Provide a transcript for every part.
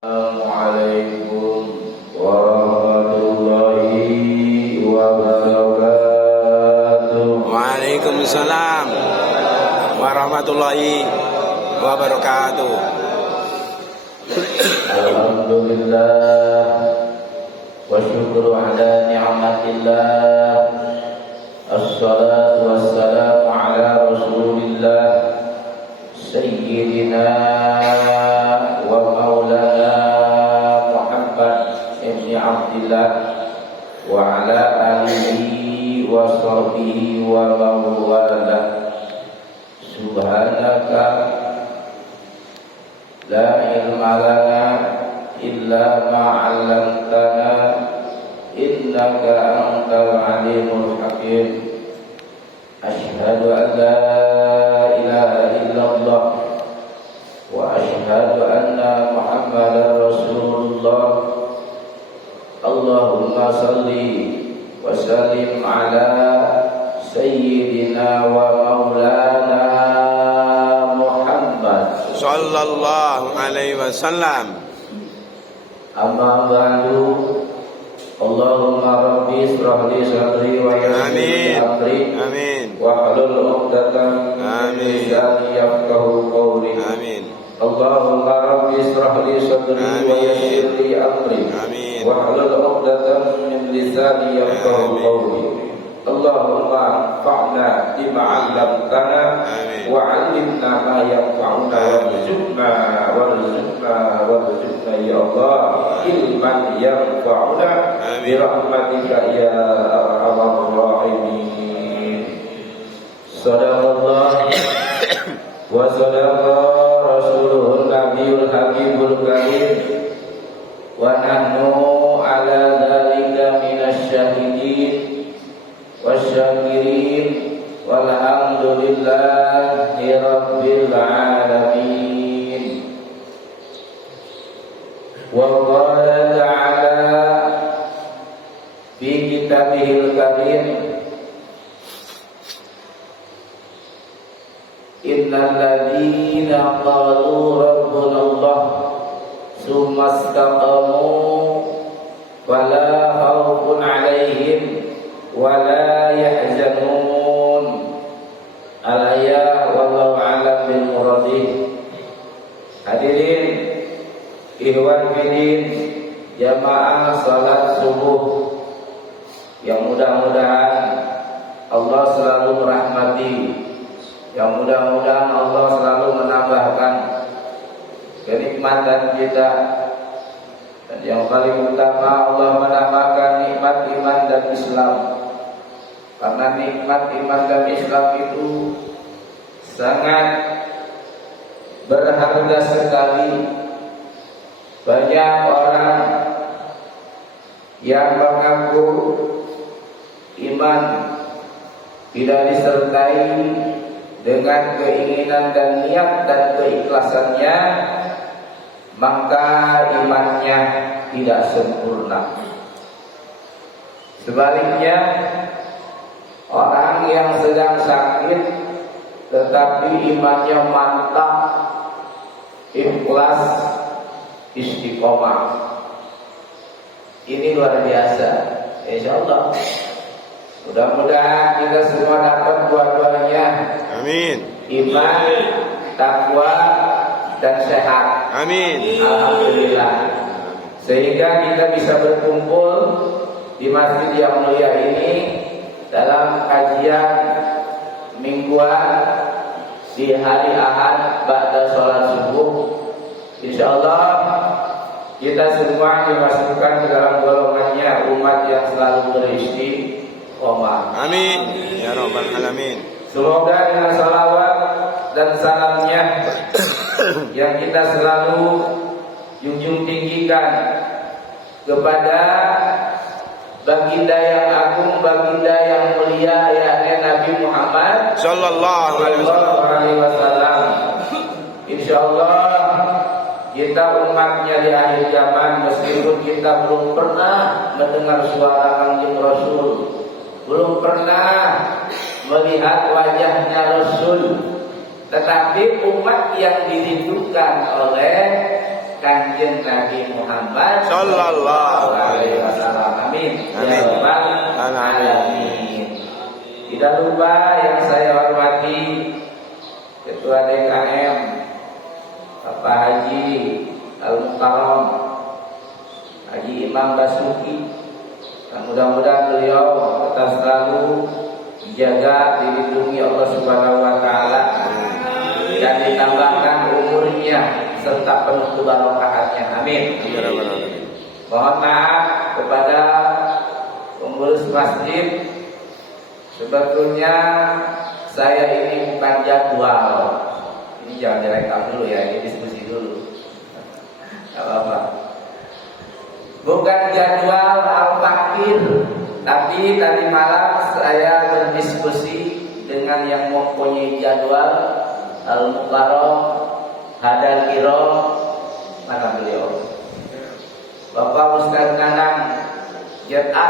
Assalamualaikum warahmatullahi wabarakatuh. Waalaikumsalam warahmatullahi wabarakatuh. Alhamdulillah wa syukru ala ni'matillah. Assalatu wassalamu ala rasulillah Sayyidina wa maulana Muhammad ibn Abdillah wa ala alihi wa sahbihi wa mawala. Subhanaka la ilma lana illa ma 'allamtana innaka antal alimul hakim. Asyhadu an la ilaha illallah wa asyhadu anna Muhammadar Rasulullah. Allahumma salli wa sallim ala sayyidina wa maulana Muhammad Sallallahu alaihi wasallam. Amma ba'du. Allahumma rabbi israh li sadri wa yassir li amri. Amin. Wa hlul 'uqdatam min lisani yafqahu qawli. Amin. Allahumma rabbi israh li sadri wa yassir li amri. Amin. Wa hlul 'uqdatam min lisani yafqahu qawli. Allahumma anfa'na bima 'allamtana wa 'allimna ma yanfa'una warzuqna ya Allah ilman yanfa'una bi rahmatika ya arhamar rahimin. Sadaqallah wa sadaqa rasuluhun nabiyul habibul karim wa nahnu ala dzalika minasy syahidin wasyakirin walhamdulillahi rabbil alamin. Wa qala ta'ala fi kitabihil karim, innal ladzina qalu rabbuna Allah tsumma istaqamu fala khaufun 'alaihim wala yahzanun. Al-ayat wallahu a'lam bil muradih. Hadirin ikhwan fillah jamaah salat subuh yang mudah-mudahan Allah selalu merahmati, yang mudah-mudahan Allah selalu menambahkan kenikmatan kita, dan yang paling utama Allah menambahkan nikmat iman dan Islam. Karena nikmat iman dan Islam itu sangat berharga sekali. Banyak orang yang mengaku iman tidak disertai dengan keinginan dan niat dan keikhlasannya, maka imannya tidak sempurna. Sebaliknya, orang yang sedang sakit tetapi imannya mantap, ikhlas, istiqomah, ini luar biasa. Insyaallah mudah-mudahan kita semua dapat dua-duanya. Amin. Iman, takwa, dan sehat. Amin. Alhamdulillah. Sehingga kita bisa berkumpul di masjid yang mulia ini dalam kajian mingguan di hari Ahad ba'da sholat subuh. Insyaallah kita semua dimasukkan ke dalam golongannya umat yang selalu beristiqomah. Amin ya rabbal alamin. Semoga dengan salawat dan salamnya yang kita selalu junjung tinggikan kepada baginda yang agung, baginda yang mulia, yakni Nabi Muhammad Sallallahu alaihi wasallam. Insyaallah kita umatnya di akhir zaman, meskipun kita belum pernah mendengar suara Kanjeng Rasul, belum pernah melihat wajahnya Rasul, tetapi umat yang dirindukan oleh Kanjeng Nabi Muhammad Sallallahu alaihi wasallam. Amin. Amin. Ya Rabbal Alamin. alamin. Tidak lupa yang saya hormati Ketua DKM Bapak Haji Al-Mukarram Haji Imam Basuki, dan mudah-mudahan beliau tetap selalu dijaga, dilindungi Allah Subhanahu wa taala dan ditambahkan umurnya serta penuh keberkahannya. Amin. Mohon maaf kepada pengurus masjid, sebetulnya saya ini bukan jadwal. Ini jangan direkam dulu ya, ini diskusi dulu. Gak apa-apa. Bukan jadwal al-fakir, tapi tadi malam saya berdiskusi dengan yang mempunyai jadwal al-mukarram hadal kiram. Mana beliau? Bapak Ustaz Nanang JA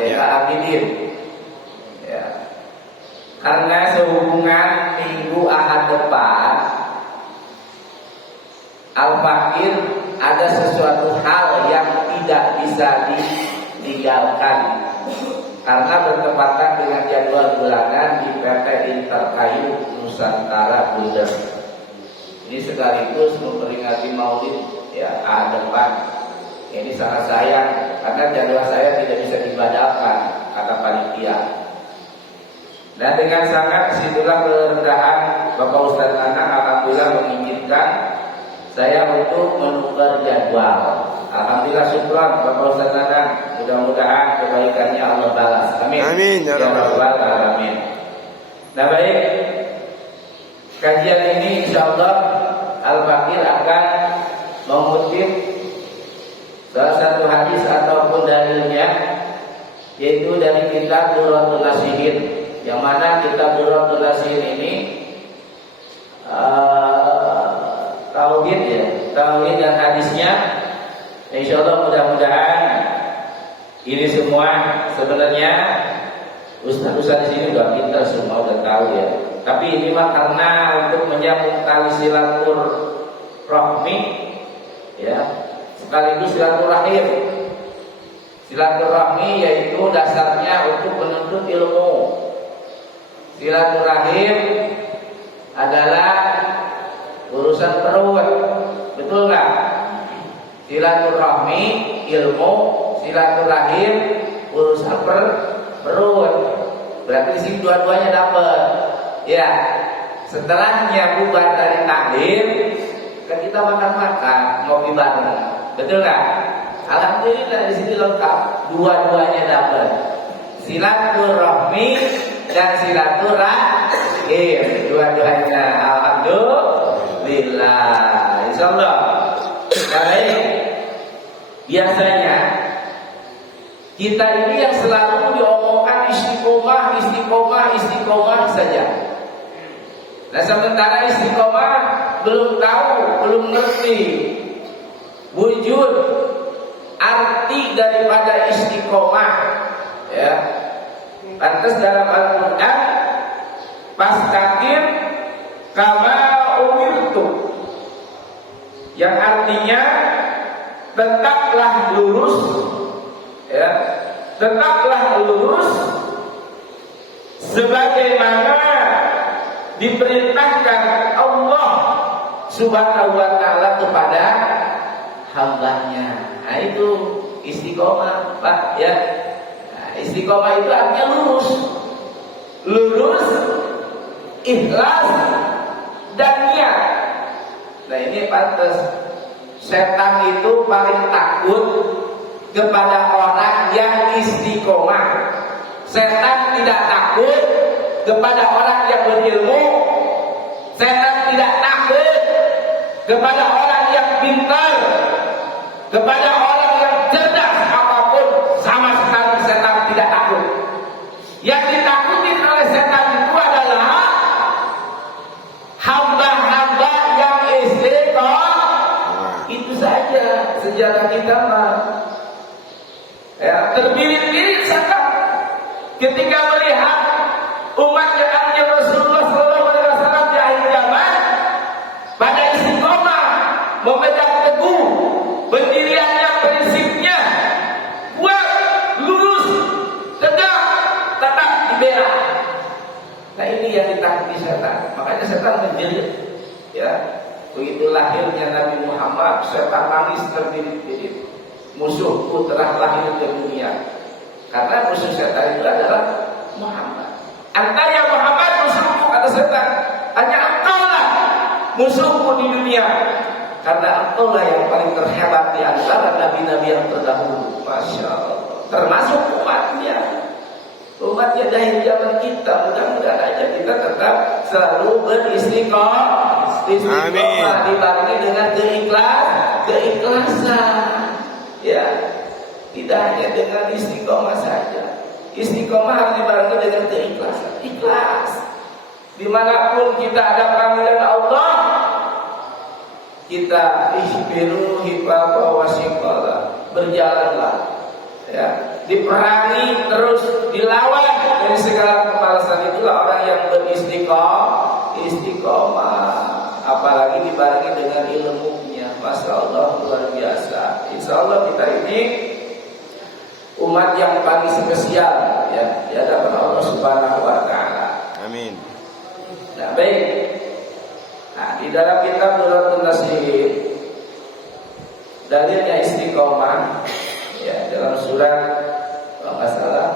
ya, Abidin. Ya. Karena sehubungan minggu Ahad depan al-fakir ada sesuatu hal yang tidak bisa ditinggalkan karena bertepatan dengan jadwal bulanan di PT Interkayu Nusantara Bunder. Ini sekaligus memperingati Maulid ya Ahad depan. Ini sangat sayang karena jadwal saya tidak bisa dibatalkan kata panitia. Dan dengan sangat disitulah kerendahan Bapak Ustaz Nanang alhamdulillah mengizinkan saya untuk menukar jadwal. Alhamdulillah syukran Bapak Ustaz Nanang, mudah-mudahan kebaikannya Allah balas. Amin. Amin Ya Rabbal alamin. Nah baik, kajian ini insyaallah Al-Fakir akan mengutip salah satu hadis ataupun dalilnya, yaitu dari kitab Durratul Nasihin, yang mana kitab Durratul Nasihin ini tauhid ya, tauhid dan hadisnya. Insyaallah mudah-mudahan ini semua sebenarnya ustaz-ustaz di sini udah pintar semua, udah tahu ya. Tapi ini mah karena untuk menyambung tali silaturahmi ya, sekaligus silaturahim. Silaturahmi yaitu dasarnya untuk menuntut ilmu. Silaturahim adalah urusan perut, betul nggak? Silaturahmi ilmu, silaturahim urusan perut. Berarti di sini dua-duanya dapat. Ya, setelahnya bubar dari taklim, kan kita makan-makan, ngopi bareng, betul nggak? Alhamdulillah di sini lengkap, dua-duanya dapat. Silaturahmi dan silaturahim, dua-duanya. Alhamdulillah. Insyaallah. Baik. Biasanya kita ini yang selalu diomongkan istiqomah saja. Nah sementara istiqomah belum tahu, belum ngerti wujud arti daripada istiqomah. Ya. Pantas dalam Al-Quran fastaqim kama umirtu, yang artinya tetaplah lurus, ya, tetaplah lurus sebagaimana diperintahkan Allah Subhanahu wa taala kepada hambanya. Nah itu istiqomah, Pak, ya. Nah, istiqomah itu artinya lurus. Lurus, ikhlas dan niat. Nah ini pantas setan itu paling takut kepada orang yang istiqomah. Setan tidak takut kepada orang yang berilmu. Setan tidak takut kepada orang yang pintar, kepada orang yang cerdas apapun, sama sekali setan tidak takut. Yang ditakuti oleh setan itu adalah hamba-hamba yang istiqomah. Itu saja sejarah kita mah. Ya, terpilih-pilih setan ketika melihat umat yang Rasulullah SAW di akhir zaman pada istiqomah, memegang teguh setan menjerit. Ya, begitu lahirnya Nabi Muhammad, setan nangis terbirit-birit. Musuhku telah lahir ke dunia. Karena musuh setan itu adalah Muhammad. Anta ya Muhammad musuhku, kata setan. Hanya engkau lah musuhku di dunia. Karena engkau lah yang paling terhebat di antara nabi-nabi yang terdahulu. Masya Allah. Termasuk umatnya. Umatnya dari zaman kita. Mudah-mudahan aja kita tetap selalu beristiqomah. Istiqomah dibarengi dengan keikhlasan. Ya, tidak hanya dengan istiqomah saja. Istiqomah harus dibarengi dengan keikhlasan. Ikhlas. Dimanapun kita ada panggilan Allah, kita ihbiru hibaba wasiqala, berjalanlah. Ya, diperangi terus, dilawan dari segala kemalasan. Itulah orang yang beristiqomah. Apalagi dibarengi dengan ilmunya. Masya Allah, luar biasa. Insya Allah kita ini umat yang paling spesial ya di hadapan Allah Subhanahu wa taala. Amin. Nah, baik. Nah, di dalam kitab Nurul Nasir dalilnya istiqomah ya dalam surat kalau nggak salah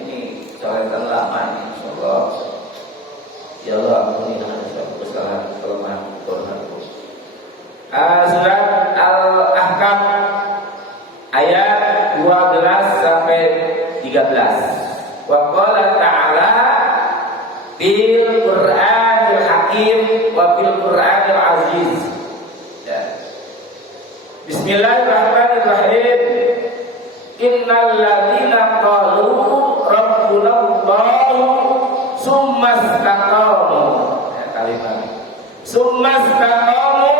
ini coretan lama ini insyaallah. Ya Allah ampuni kesalahan kelemahan Tuhanku. Surat Al-Ahqaf ayat 12 sampai 13. Wa qala ta'ala bil Qur'anil Hakim wa bil Qur'anil Aziz. Ya. Bismillahirrahmanirrahim. Innal ladzina qalu rabbuna Allah summa istaqamu. Ya, kalimat. Summa istaqamu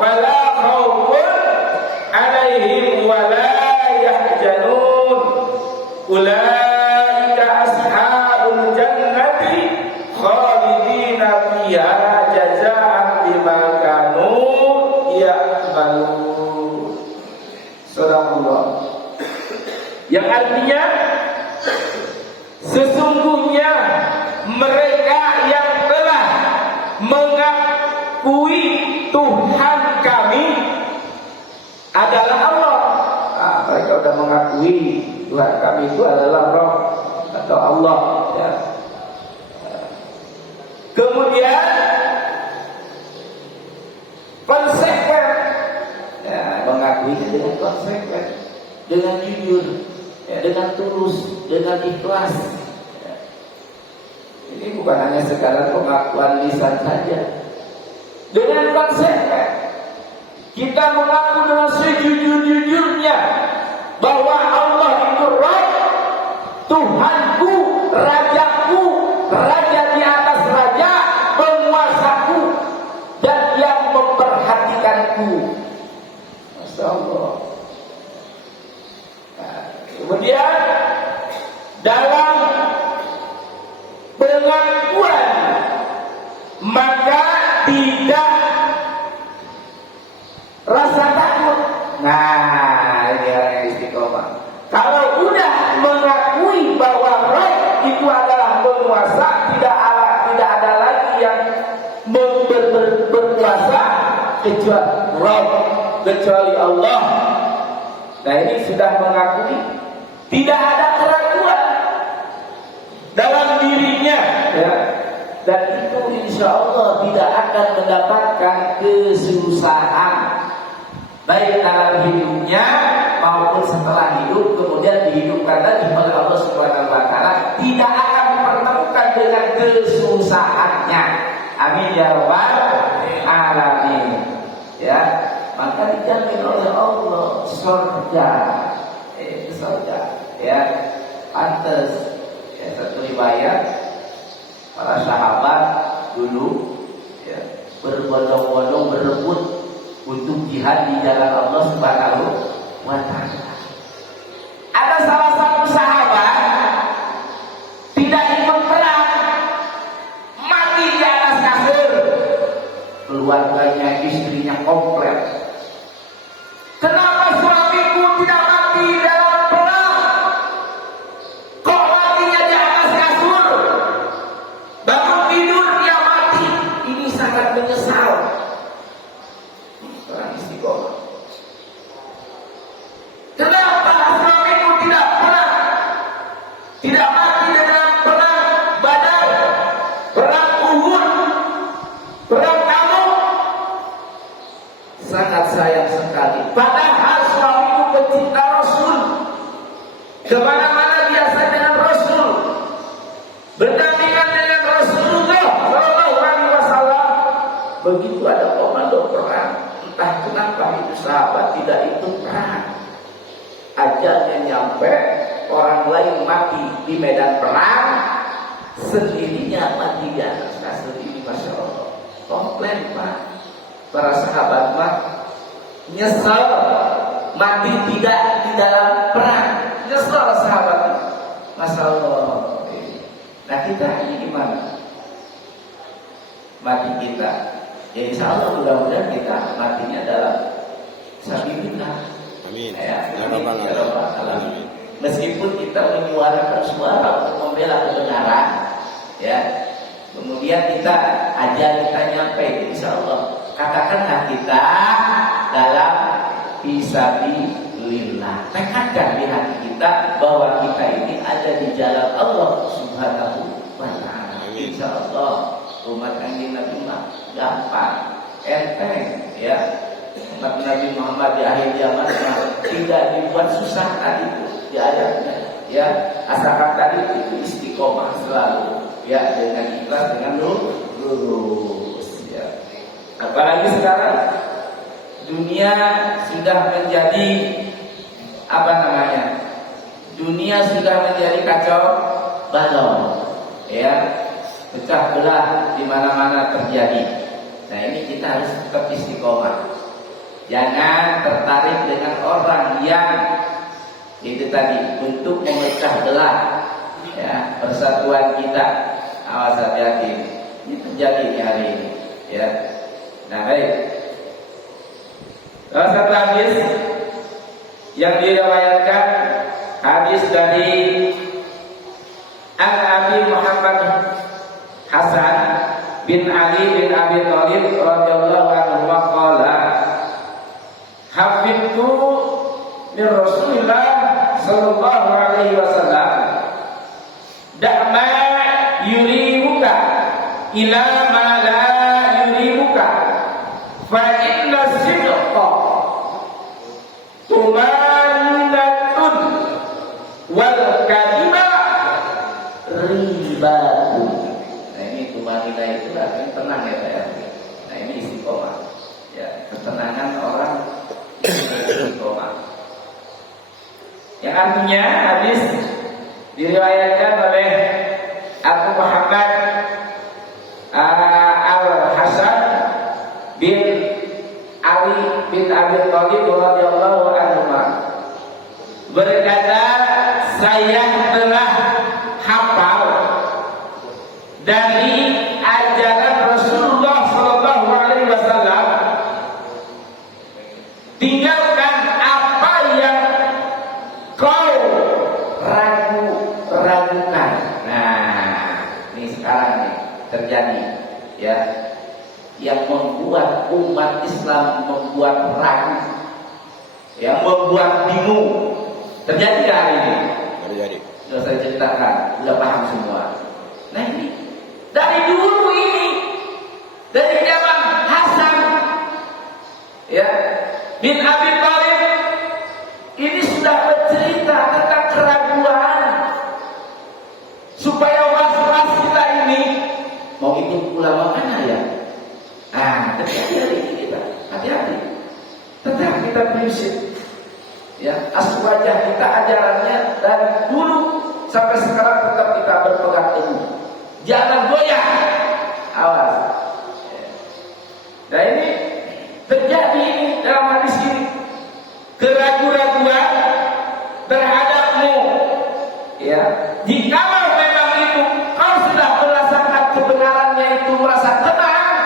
fala khaufun 'alaihim wa la yahzanun. Ulaika ashabul jannati khalidina fiha jazaa'an bima kanu ya'malun. Sadaqallah. Yang artinya sesungguhnya mereka yang telah mengakui Tuhan kami adalah Allah. Nah, mereka sudah mengakui Tuhan kami itu adalah Roh atau Allah ya. Kemudian konsekuen ya, mengakui dengan konsekuen, dengan jujur ya, dengan tulus, dengan ikhlas ya. Ini bukan hanya sekadar pengakuan lisan saja. Dengan konsekuen kita mengaku dengan sejujur-jujurnya bahwa Allah itu Rabb, Tuhanku, Rajaku, Raja di atas Raja, penguasaku, dan yang memperhatikanku. Masya Allah. Nah, kemudian dalam pengakuan maka tidak rasa takut. Nah, ini yang istiqomah. Kalau udah mengakui bahwa Roh itu adalah penguasa, tidak ada lagi yang berkuasa kecuali Roh, kecuali Allah. Nah, ini sudah mengakui, tidak ada keraguan dalam dirinya, ya. Dan itu insya Allah tidak akan mendapatkan kesusahan baik dalam hidupnya maupun setelah hidup, kemudian dihidupkan lagi oleh Allah Subhanahu wa taala, tidak akan dipertemukan dengan kesusahannya. Amin ya rabbal alamin. Ya, maka dijamin oleh Allah surga. Surga. Ya, pantas. Ya, satu riwayat para sahabat dulu ya, berbondong-bondong berebut untuk jihad di jalan Allah Subhanahu wa taala. Ada salah satu sahabat tidak ikut perang, mati di atas kasur. Keluarganya, istrinya komplit. Kenapa suamiku tidak mati dalam perang? Kok matinya di atas kasur? Bangun tidur dia mati lagi. Padahal suamiku pecinta Rasul, kemana-mana biasa dengan Rasul, berdampingan dengan Rasulullah Shallallahu Alaihi Wasallam. Begitu ada komando perang, entah kenapa itu sahabat tidak ikut perang. Ajalnya nyampe, orang lain mati di medan perang, sendirinya mati di atas kasur ini, masya Allah. Komplain Pak, para sahabat mah nyesel mati tidak di dalam perang, nyesel sahabat, masya Allah. Nah kita ini gimana? Mati kita, ya insya Allah mudah-mudahan kita matinya dalam sabilillah. Amin. Ya, Ya amin. Rabbal Ya Rabbal Alamin. Alamin. Meskipun kita menyuarakan suara untuk membela kebenaran, ya, kemudian kita nyampe, insya Allah. Katakanlah kita dalam fisabilillah. Tekadkan di hati kita bahwa kita ini ada di jalan Allah Subhanahu wa Ta'ala. Insya Allah umat Kanjeng Nabi mah gampang, enteng, ya. Umat Nabi Muhammad di akhir zaman tidak dibuat susah tadi itu di ayatnya, ya. Asalkan tadi itu istiqomah selalu, ya, dengan ikhlas, dengan lurus, ya. Apalagi sekarang dunia sudah menjadi apa namanya? Dunia sudah menjadi kacau balau, ya. Pecah belah di mana-mana terjadi. Nah ini kita harus tetap istiqomah. Jangan tertarik dengan orang yang itu tadi untuk memecah belah, ya, persatuan kita. Awas hati-hati, ini terjadi di hari ini, ya. Nah baik. Salah satu hadis yang diriwayatkan, hadis dari Abi Muhammad Hasan bin Ali bin Abi Thalib radhiyallahu anhu qala hafidtu min Rasulillah sallallahu alaihi wasallam da'ma yuribuka ila ma la yuribuka fa inna sidqa tumanatun wal kadhiba ribatun. Nah ini tumanina itu artinya tenang, ya Pak. Nah ini istiqomah, ya, ketenangan orang istiqomah. Yang artinya hadis diriwayatkan oleh Abu Muhammad Al-Hasan bin Ali bin Abi Thalib radhiyallahu anhu berkata, saya telah hafal dari ajaran Rasulullah sallallahu alaihi wasallam, tinggalkan apa yang kau ragu-ragukan. Nah, ini sekarang nih terjadi, ya, yang membuat umat Islam membuat ragu, yang membuat bingung. Terjadi hari ini. Terjadi. Sudah saya ceritakan, sudah paham semua. Nah ini dari dulu ini, dari zaman Hasan, ya, bin Abi Thalib, ini sudah bercerita tentang keraguan, supaya was-was kita ini mau ikut ulama mana ya. Nah, terjadi hari ini kita, hati-hati. Tetap kita prinsip, ya, aswajah kita ajarannya dari dulu sampai sekarang tetap kita berpegang teguh. Jangan goyah, awas. Nah ini terjadi dalam hadis ini, keraguan-raguan terhadapmu, ya. Jika memang itu kau sudah merasakan kebenarannya itu, merasa tenang,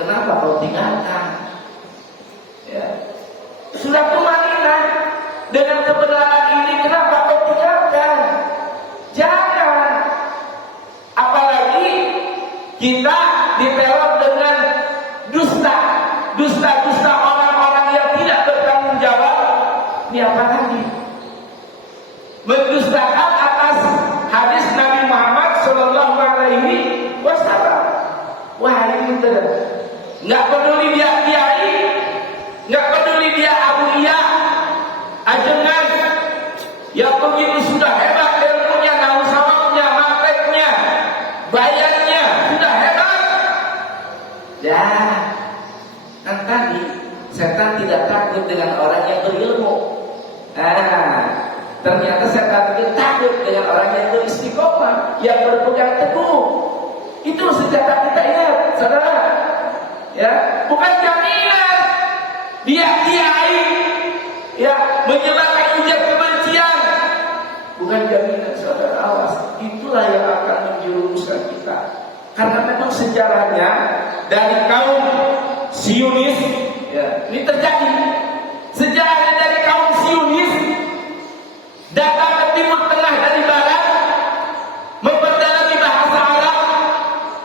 kenapa kau tinggalkan? Ya. Sudah tumanina dengan kebenaran ini, kenapa kau tinggalkan? Jangan. Apalagi kita diteror dengan dusta orang-orang yang tidak bertanggung jawab. Ini apa lagi? Mendustakan atas hadis Nabi Muhammad sallallahu alaihi wasallam. Wah, ini betul. Nggak peduli dia kiai, nggak peduli dia Abu begitu sudah hebat ilmunya, tahu sababnya, makteknya, bayannya, sudah hebat. Ya, kan tadi setan tidak takut dengan orang yang berilmu. Ternyata setan itu takut dengan orang yang beristiqomah, yang berpegang teguh. Itu senjata kita, ingat, saudara. Ya, bukan jaminan dia kiai, ya, menyebarkan ujar kebencian. Bukan jaminan, saudara, awas. Itulah yang akan menjerumuskan kita. Karena memang sejarahnya dari kaum Zionis, ya, ini terjadi. Sejarahnya dari kaum Zionis datang ke Timur Tengah dari Barat, mempelajari bahasa Arab,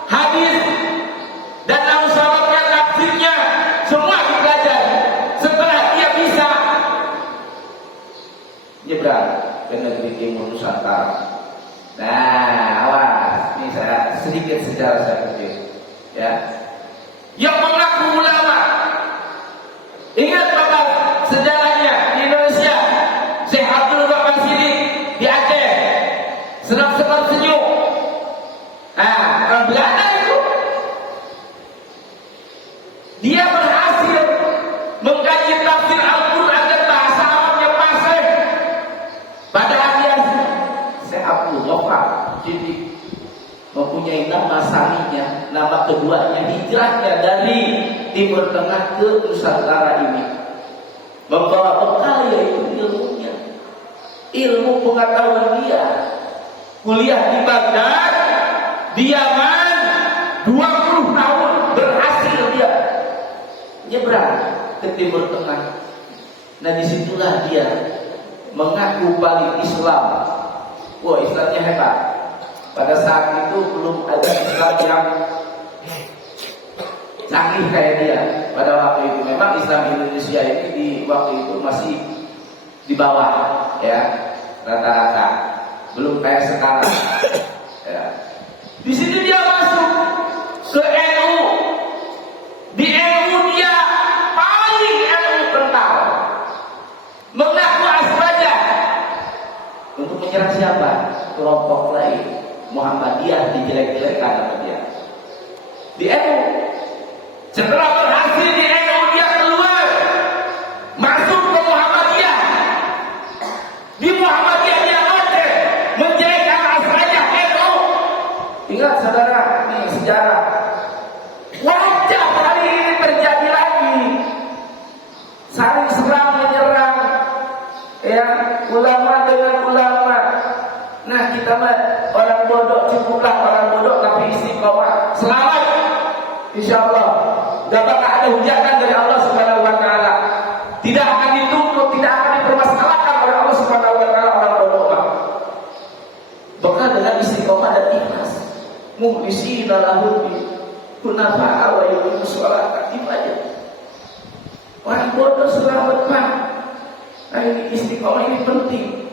hadis, dan nausabatnya, tafsirnya, semua dipelajari. Setelah dia bisa nyebrang ke negeri Timur Nusantara. Nah, awas, ini saya sedikit sejarah saya kecil, ya. Yang mengaku ulama, ingat Bapak sejarahnya di Indonesia, Syekh Abdul Ghafar Sidik di Aceh, senang-senang senyum. Nah, orang Belanda itu, dia berhasil mengkaji tafsir Al-Quran dan bahasa Arabnya fasih. Padahal dia Syekh Abdul Ghafar Sidik mempunyai nama saminya, nama keduanya, hijrahnya dari Timur Tengah ke Nusantara ini, membawa bekal yaitu ilmunya, ilmu pengetahuan dia. Kuliah di Baghdad, di Yaman, 20 tahun berhasil dia nyebrang ke Timur Tengah. Nah, disitulah dia mengaku paling Islam. Wah, Islamnya hebat. Pada saat itu belum ada Islam yang canggih kayak dia. Pada waktu itu memang Islam Indonesia ini di waktu itu masih di bawah, ya, rata-rata, belum kayak sekarang. Ya. Di sini dia masuk ke NU. Di NU dia paling NU kental, mengaku asbajah untuk menyerang siapa? Kelompok lain. Muhammadiyah dijelek-jelekan sama dia di NU. Setelah berhasil di NU, dia keluar masuk ke Muhammadiyah. Di Muhammadiyah dia mati menjelekkan asbajah NU. Ingat, saudara, ini sejarah. Wajah kali ini terjadi lagi, saling serang menyerang, ya, ulama dengan ulama. Nah, kita mah orang bodoh, cukuplah orang bodoh tapi istiqomah, selamat insyaallah. Gak bakal ada hujatan dari Allah Subhanahu wa taala. Tidak akan dituntut, tidak akan dipermasalahkan oleh Allah Subhanahu wa taala orang bodoh, Pak. Bekal dengan istiqomah dan ikhlas. Mukhlisina lahu kunafa'a wa yuqimus sholata, itu aja. Orang bodoh selamat, Pak. Nah, ini istiqomah ini penting.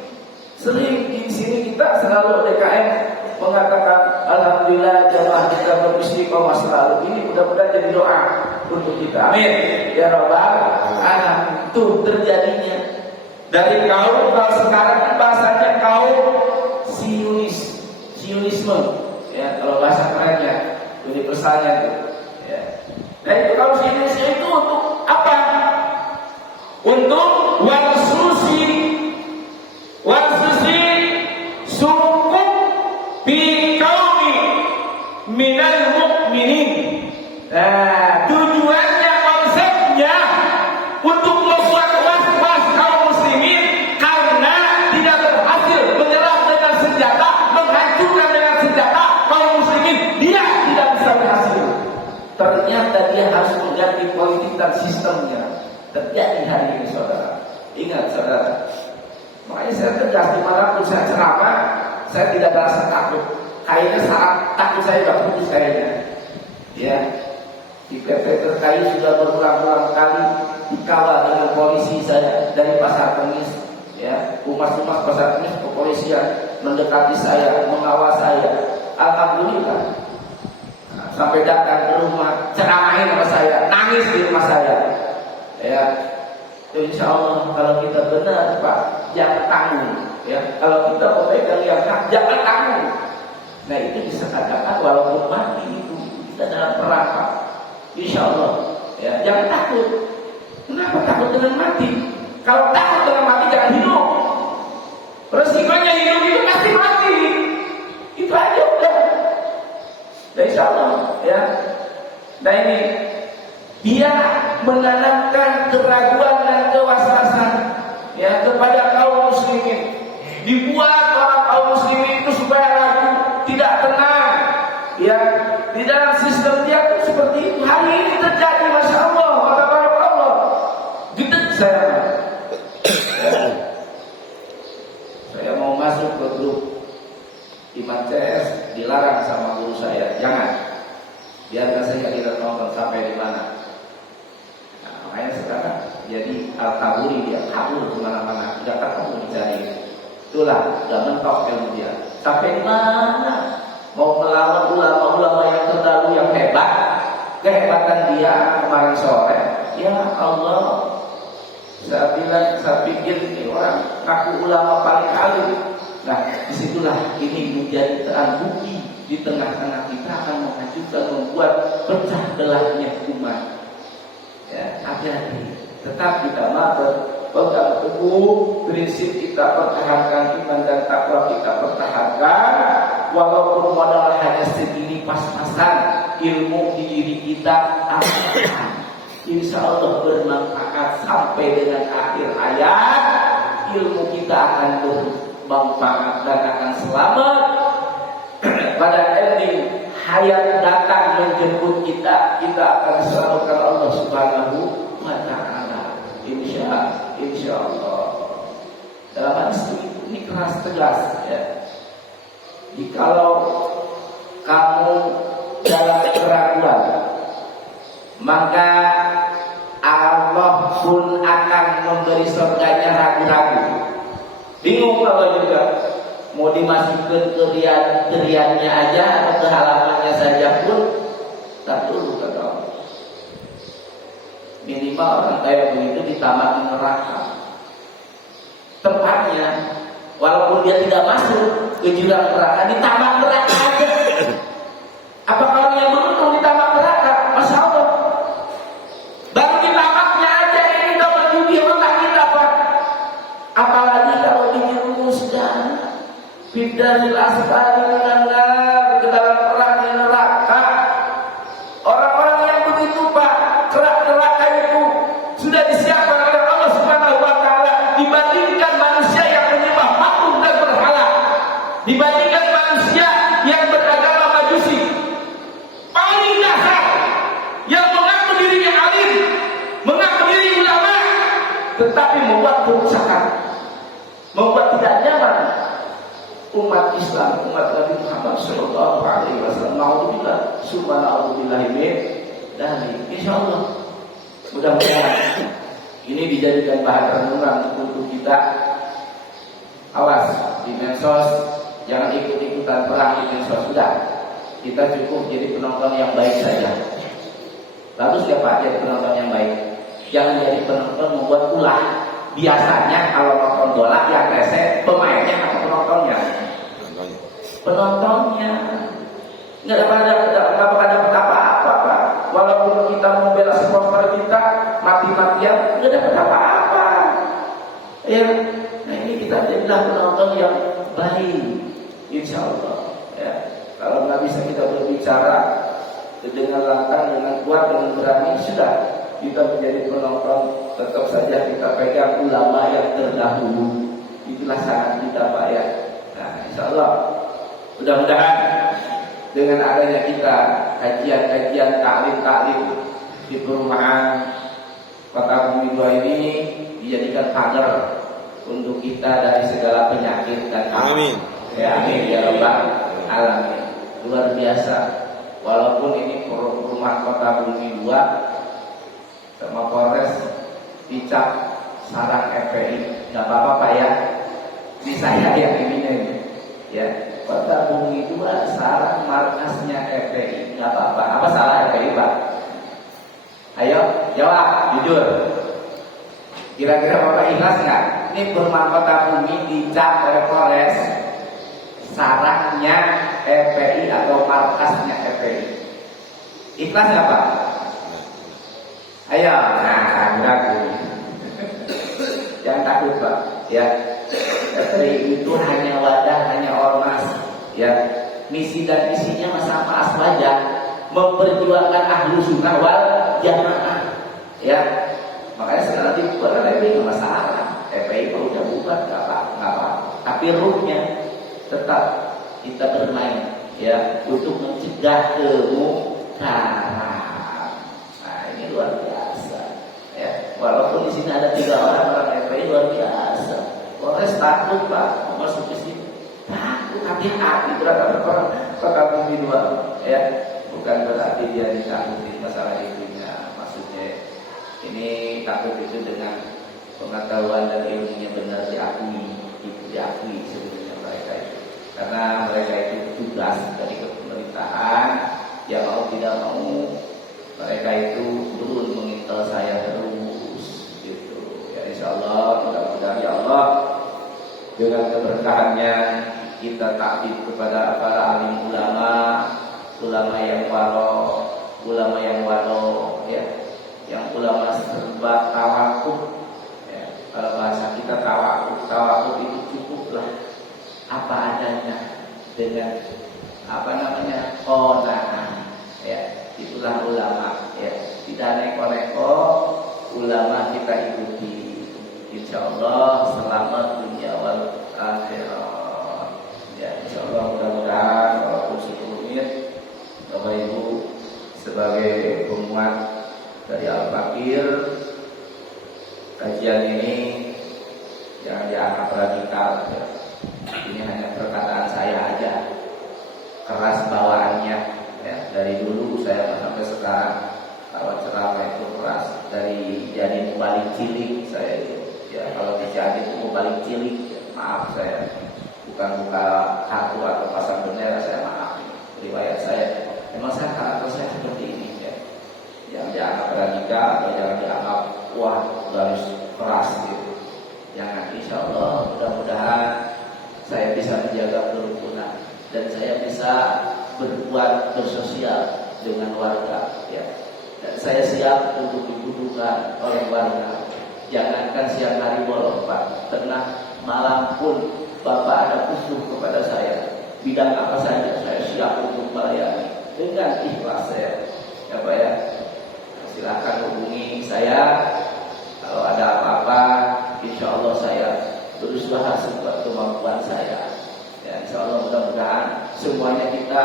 Sering di sini kita selalu DKM mengatakan alhamdulillah jamaah kita beristiqomah selalu. Ini mudah-mudahan jadi doa untuk kita. Amin. Ya Rabbal alamin. Itu terjadinya dari kaum, kalau sekarang kan bahasanya kaum Zionisme. Ya, kalau bahasa kerennya, universalnya itu. Ya. Nah, itu kaum Zionisme itu untuk apa? Untuk sukup bi qaumi minal mu'minin. Nah, tujuannya, konsepnya untuk membuat was-was kaum muslimin karena tidak berhasil menyerang dengan senjata, menghancurkan dengan senjata kaum muslimin, dia tidak bisa berhasil. Ternyata dia harus mengganti politik dan sistemnya. Terjadi hari ini, saudara. Ingat, saudara. Makanya saya tegas, dimanapun saya ceramah, saya tidak merasa takut. Kayaknya saat takut saya sudah putus kayaknya. Ya, di PP terkait sudah berulang-ulang kali dikawal dengan polisi saya dari Pasar Kemis. Ya, humas-humas Pasar Kemis kepolisian mendekati saya, mengawal saya. Alhamdulillah. Nah, sampai datang ke rumah, ceramahin sama saya, nangis di rumah saya. Ya, Insya Allah kalau kita benar Pak, jangan tanggung ya. Kalau kita memegang yang hak, jangan tanggung. Nah itu bisa katakan walaupun mati itu kita dalam perang Pak. Insya Allah ya, jangan takut. Kenapa takut dengan mati? Kalau takut dengan mati jangan hidup. Resikonya hidup itu pasti mati. Itu aja udah. Nah insya Allah ya. Nah ini dia menanamkan keraguan dan kewaspasan ya kepada kaum muslimin. Dibuat orang kaum muslimin itu supaya ragu, tidak tenang. Ya, di dalam sistem dia itu seperti itu. Hari ini terjadi, masya Allah, kata Allah. Gitu saya. Saya mau masuk ke grup Iman CS, dilarang sama guru saya, jangan. Biarkan saya tidak nonton sampai di mana. Makanya sekarang jadi al-kaburi, dia kabur kemana-mana, tidak ketemu dicari. Itulah, sudah mentok ilmu dia. Sampai di mana? Mau melawan ulama-ulama yang terdahulu yang hebat, kehebatan dia kemarin sore. Ya Allah, saya pikir ini orang ngaku ulama paling alim. Nah, disitulah ini menjadi terbukti di tengah-tengah kita akan mengajukan membuat pecah belahnya umat. Ya, hati-hati. Tetap kita berpegang teguh prinsip, kita pertahankan iman dan takwa kita pertahankan, walaupun modal hanya segini pas-pasan, ilmu di diri kita akan insya Allah bermanfaat sampai dengan akhir hayat. Ilmu kita akan bermanfaat dan akan selamat pada ending hayat datang menjemput kita akan diselamatkan Allah Subhanahu wa Ta'ala. Insya Allah. Dalam hadis ini keras tegas ya. Jikalau kamu dalam keraguan, maka Allah pun akan memberi surganya ragu-ragu. Bingung kalau juga mau dimasukkan ke riannya aja atau ke halamannya saja pun tak dulu kata Allah. Minimal orang kayak begitu ditamatin neraka. Tempatnya walaupun dia tidak masuk ke jurang neraka, ditamak neraka aja. Apakah orang yang beruntung ditamak neraka? Masya Allah. Baru ditamaknya aja ini dapat rugi otak kita Pak. Apalagi kalau dijerumuskan Bidalil asfali minan ke dalam neraka neraka. Orang-orang yang begitu Pak, kerak neraka itu sudah disiapkan oleh Allah Subhanahu wa Ta'ala dibandingkan manusia yang menyembah patung dan berhala, dibandingkan manusia yang beragama majusi. Paling dasar yang mengaku dirinya alim, mengaku diri ulama, tetapi membuat kerusakan, membuat tidak nyaman umat Islam, umat Nabi Muhammad Sallallahu Alaihi Wasallam. Alhamdulillah, subhanallah, dari insya Allah mudah-mudahan ini dijadikan bahan renungan untuk kita. Awas di medsos, jangan ikut-ikutan perang di medsos. Sudah, kita cukup jadi penonton yang baik saja. Lalu siapa jadi penonton yang baik? Jangan jadi penonton membuat ulah. Biasanya kalau nonton bola yang rese pemainnya atau penontonnya? Penontonnya. Nggak bakal dapat apa-apa. Walaupun kita membela supporter kita mati-matian, nggak dapat apa-apa. Ya, nah ini kita jadilah penonton yang baik, insya Allah. Ya, kalau nggak bisa kita berbicara dengan lantang, dengan kuat, dengan berani, sudah kita menjadi penonton. Tetap saja kita pegang ulama yang terdahulu. Itulah sangat kita Pak ya. Nah, insya Allah mudah-mudahan dengan adanya kita kajian-kajian taklim di perumahan Kota Bumi 2 ini dijadikan pagar untuk kita dari segala penyakit dan amin. Ya amin ya rabbal alamin. Luar biasa. Walaupun ini perumahan Kota Bumi 2 sama Polres dicap sarang FPI, nggak apa-apa Pak ya. Ini saya yang ini ya. Kota Bumi 2 sarang markasnya FPI, nggak apa-apa. Apa salah FPI Pak? Ayo jawab jujur. Kira-kira Bapak ikhlas nggak? Ini perumahan kota Bumi dicat oleh Polres, sarangnya FPI atau markasnya FPI. Ikhlas nggak Pak? Ayo, nah ragu. Jangan takut Pak. Ya, FPI itu hanya wadah, hanya ormas. Ya, misi dan misinya sama saja, memperjuangkan ahlu sunnah wal jamaah. Ya. Makanya sekarang dibuat FPI nggak masalah. FPI kalau udah bubar nggak apa. Tapi ruhnya tetap kita bermain ya untuk mencegah kemungkaran. Nah ini luar biasa ya. Walaupun di sini ada 3 orang FPI luar biasa. Polres takut Pak masuk ke sini. Takut hati-hati berapa orang kota Bumi 2 ya. Bukan berarti dia ditakuti masalah itunya. Maksudnya ini takut itu dengan pengetahuan dan ilmunya benar diakui sebenarnya mereka itu. Karena mereka itu tugas dari pemerintahan, ya mau tidak mau mereka itu turun mengintel saya terus gitu. Ya insyaallah mudah-mudahan ya Allah dengan keberkahannya kita taat kepada para alim ulama yang waro ya. Yang ulama serba tawakuf ya, kalau bahasa kita tawakuf itu cukuplah apa adanya dengan qanaah ya, itulah ulama ya, tidak neko-neko ulama kita ikuti, insyaallah selamat dunia wal akhirah ya, insyaallah mudah-mudahan walaupun 10 menit Bapak Ibu sebagai penguat dari Al-Fakir, kajian ini jangan dianggap radikal ya. Ini hanya perkataan saya aja, keras bawaannya ya. Dari dulu saya sampai sekarang kalau ceramah itu keras. Dari jadi paling cilik saya itu ya, kalau dijadi itu paling cilik ya. Maaf saya bukan buka kartu atau pasang bendera, saya maaf, riwayat saya memang saya karakter saya seperti ini. Yang dianggap radikal atau jangan dianggap wah garis keras gitu. Jangan, insya Allah mudah-mudahan saya bisa menjaga kerukunan dan saya bisa berbuat bersosial dengan warga ya. Dan saya siap untuk dibutuhkan oleh warga. Jangankan siang hari bolong Pak, tengah malam pun Bapak ada usul kepada saya, bidang apa saja saya siap untuk melayani dengan ikhlas saya ya Pak ya. Silakan hubungi saya kalau ada apa-apa. Insya Allah saya berusaha sebuah kemampuan saya. Ya, insya Allah mudah-mudahan semuanya kita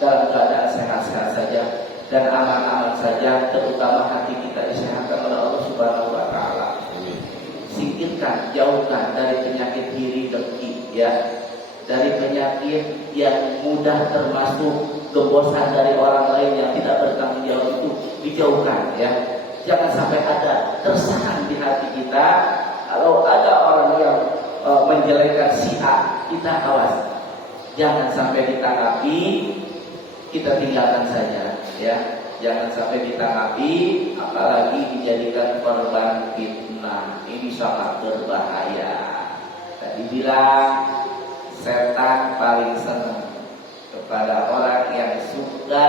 dalam keadaan sehat-sehat saja dan aman-aman saja, terutama hati kita disehatkan oleh Allah Subhanahu Wa Taala. Singkirkan, jauhkan dari penyakit diri dengki, ya, dari penyakit yang mudah termasuk gembosan dari orang lain yang tidak bertanggung jawab itu dijauhkan ya. Jangan sampai ada tersahan di hati kita. Kalau ada orang yang menjelekkan si A, kita awas. Jangan sampai ditanggapi, kita tinggalkan saja ya. Jangan sampai ditanggapi, apalagi dijadikan korban fitnah. Ini sangat berbahaya. Tadi bilang setan paling senang kepada orang yang suka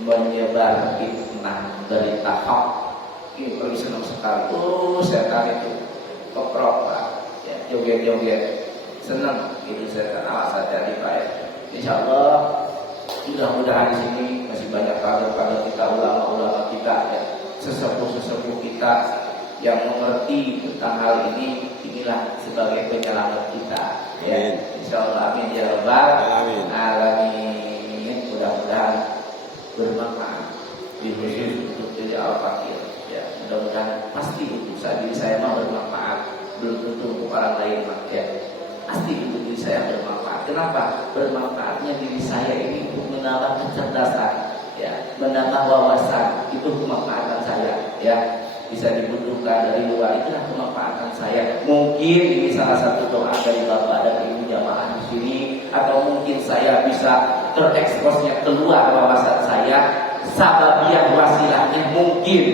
menyebar fitnah, berita hoax. Ini paling senang sekali. Setan itu koprok Pak, ya, joget-joget, senang itu setan. Awas hati-hati Pak ya. Insyaallah mudah-mudahan di sini masih banyak kader-kader kita, ulama-ulama kita, ya, sesepuh-sesepuh kita yang mengerti tentang hal ini. Inilah sebagai penyelamat kita. Ya, insyaallah amin ya rabbal alamin. Mudah-mudahan bermanfaat di khusus untuk jadi Al-Fakir. Ya, mudah-mudahan pasti untuk diri saya mah bermanfaat, belum tentu untuk orang lain ya. Pasti untuk diri saya bermanfaat. Kenapa? Bermanfaatnya diri saya ini untuk menambah kecerdasan, ya, menambah wawasan. Itu kemanfaatan saya, ya. Bisa dibutuhkan dari luar, itulah kemanfaatan saya. Mungkin ini salah satu doa dari Bapak dan Ibu jamaah di sini, atau mungkin saya bisa tereksposnya keluar wawasan saya, sababiah wasilahnya mungkin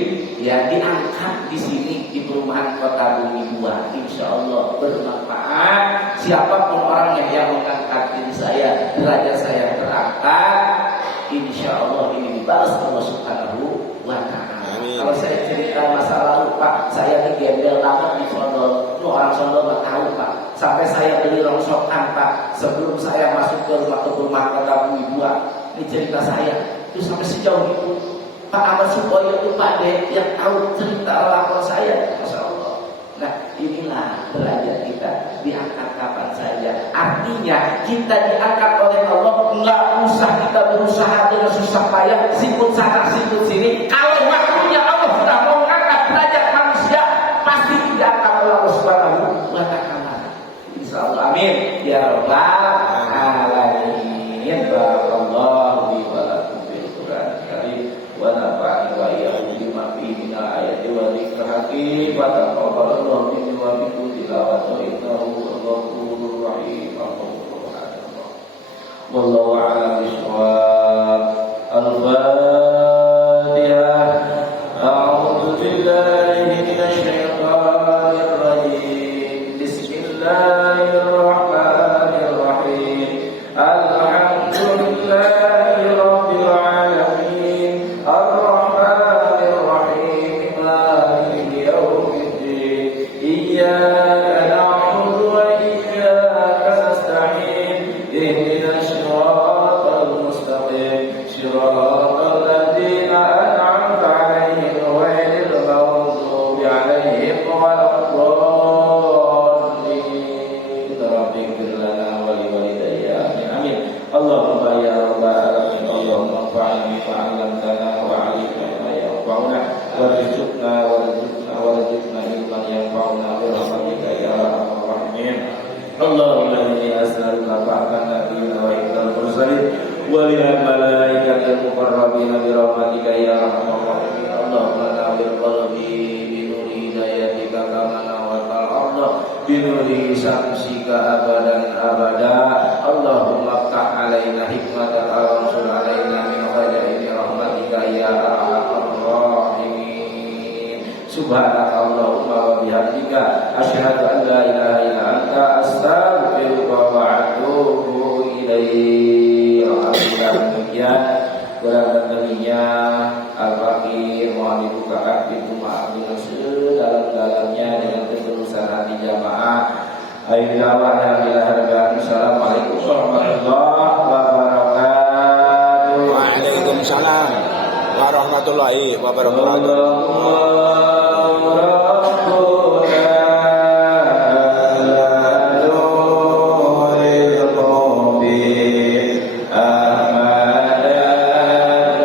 ya diangkat di sini di perumahan Kota Bumi 2. Insya Allah bermanfaat. Siapapun orangnya yang mengangkat diri saya, derajat saya terangkat, insya Allah ini dibalas Allah Subhanahu wa Ta'ala. Kalau saya cerita masa lalu, Pak, saya digembel banget di Solo. Lu orang Solo nggak tahu, Pak. Sampai saya beli rongsokan, Pak, sebelum saya masuk ke rumah Kota Bumi 2. Ini cerita saya. Itu sampai sejauh itu. Pak Ahmad Supoyo itu Pak De yang tahu cerita lapor saya, Masya Allah. Nah inilah derajat kita diangkat kapan saja. Artinya kita diangkat oleh Allah, nggak usah kita berusaha dengan susah payah, sikut sana sikut sini. Kalau waktunya Allah sudah mau mengangkat derajat manusia, pasti diangkat oleh Allah Subhanahu wa Ta'ala. Insya Allah, amin ya rabbal alamin. Barakallahu li wa lakum bil Qur'anil karim. Wa nafa'ani wa iyyakum bima fihi minal ayati wa dzikril hakim. Wa taqabbalallahu minni wa minkum tilawatahu innahu ghafurur rahim. Wallahu a'lam bishawab. Al-Fatihah. A'udzu billahi minasy syaithanir rajim. Bismillahirrahmanirrahim. Alhamdulillahi rabbil alamin. Ar-Rahmanir Rahim. Maliki yaumiddin. Iyyaka na'budu wa iyyaka nasta'in. Ihdinas siratal mustaqim. Siratal ladzina an'amta 'alaihim ghairil maghdubi 'alaihim waladdallin. Rabbighfir lana wa liwalidayya. Amin. Allahumma ya rabbal alamin. Allahumma fa'alni fa'alamtana wa 'allimna ma yanfa'una warzuqna ilman yanfa'una bi rahmatika ya arhamar rahimin. Allahumma inni as'aluka fa'lan nabiyina wa ikmal mursalin wa lil malaikatil muqarrabin bi rahmatika ya arhamar rahimin. Allahumma nawwir qalbi bi nuri hidayatika kama nawwartal arda bi nuri syamsika abadan abada. Allahumma ftah alaina hikmatan al-rasul alaina min ghadaini rahmatika ya arhamar rahimin. Subhanaka Allahumma wa bihamdika asyhadu an la ilaha illa anta astaghfiruka wa atubu ilaik. Alhamdulillah demikian kurang lebihnya Al-Fakir mohon dibukakan pintu maaf dengan sedalam-dalamnya dengan ketulusan hati jamaah. Ayo dawahnya bila harga. Assalamualaikum warahmatullahi wabarakatuh. Waalaikumsalam warahmatullahi wabarakatuh.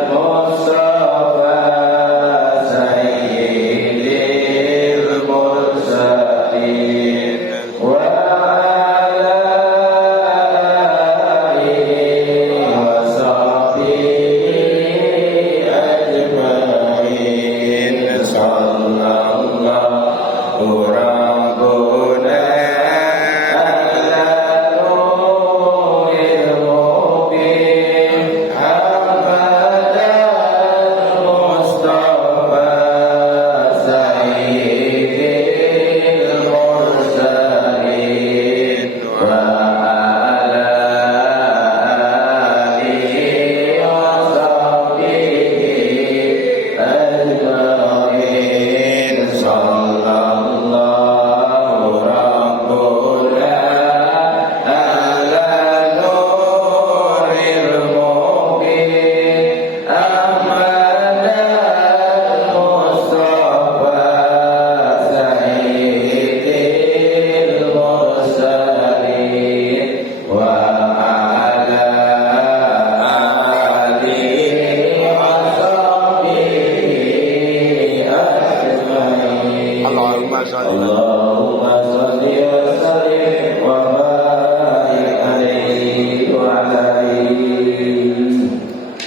Mustafa Sayyidil Mursalin.